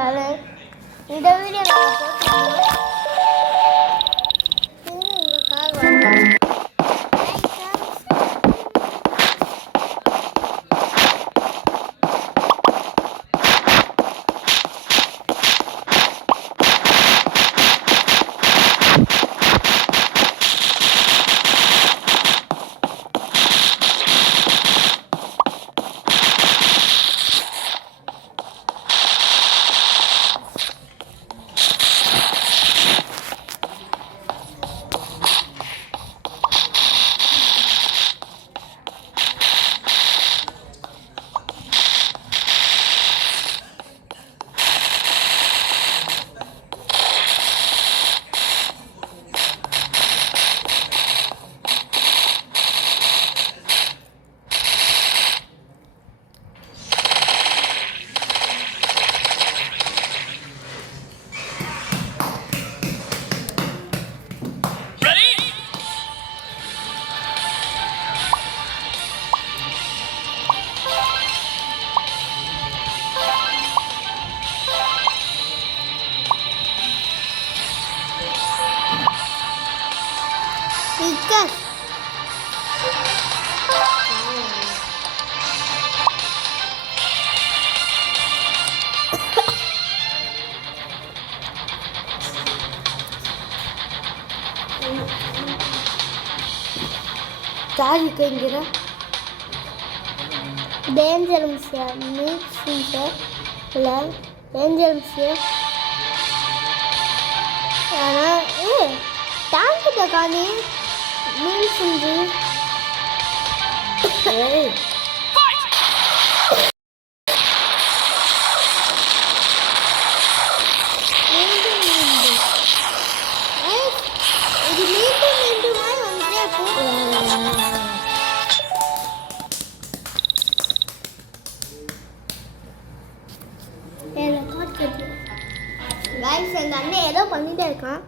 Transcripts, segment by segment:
இந்த வீடியோ சாதிக்கிற டேஞ்சர் மிஸ்ஸியர் இல்லை டேஞ்சர் மிஸ்ஸியர் ஆனால் தாங்கிட்ட காணி மீன் செஞ்சு கைஸ் எங்கள் அண்ணன் ஏதோ பண்ணிகிட்டே இருக்கான்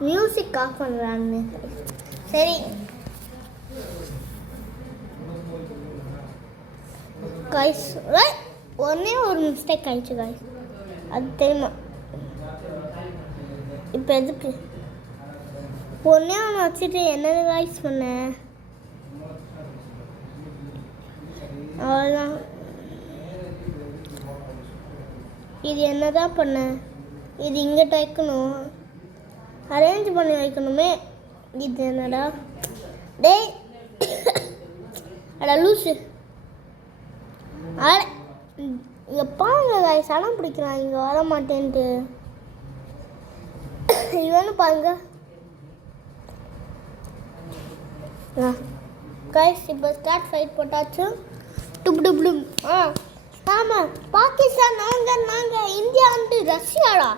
மியூசிக் ஆஃப் பண்ணுறான்னு சரி கைஸ் ஒன்றே ஒரு மிஸ்டேக் ஆயிடுச்சு கைஸ் அது தெரியுமா இப்போ எதுக்கு ஒன்றே ஒன்று வச்சுட்டு என்னது கைஸ் பண்ணேன் அவ்வளோதான் இது என்னதான் பண்ணேன் இது இங்கிட்ட வைக்கணும் அரேஞ்ச் பண்ணி வைக்கணுமே இது என்னடா டேய் அடா லூஸு அட இங்கே பாருங்க காய் சடம் பிடிக்கிறான் இங்கே வர மாட்டேன்ட்டு இவனு பாருங்க கைஸ் இப்போ ஸ்டார்ட் ஃபைட் போட்டாச்சு டுப் டுப் டுப் ஆமாம் பாகிஸ்தான் நாங்கள் இந்தியா வந்து ரஷ்யாடா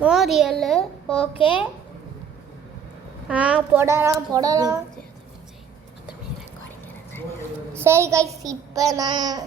மோரியல் ஓகே போடலாம் சரி கைஸ் இப்போ நான்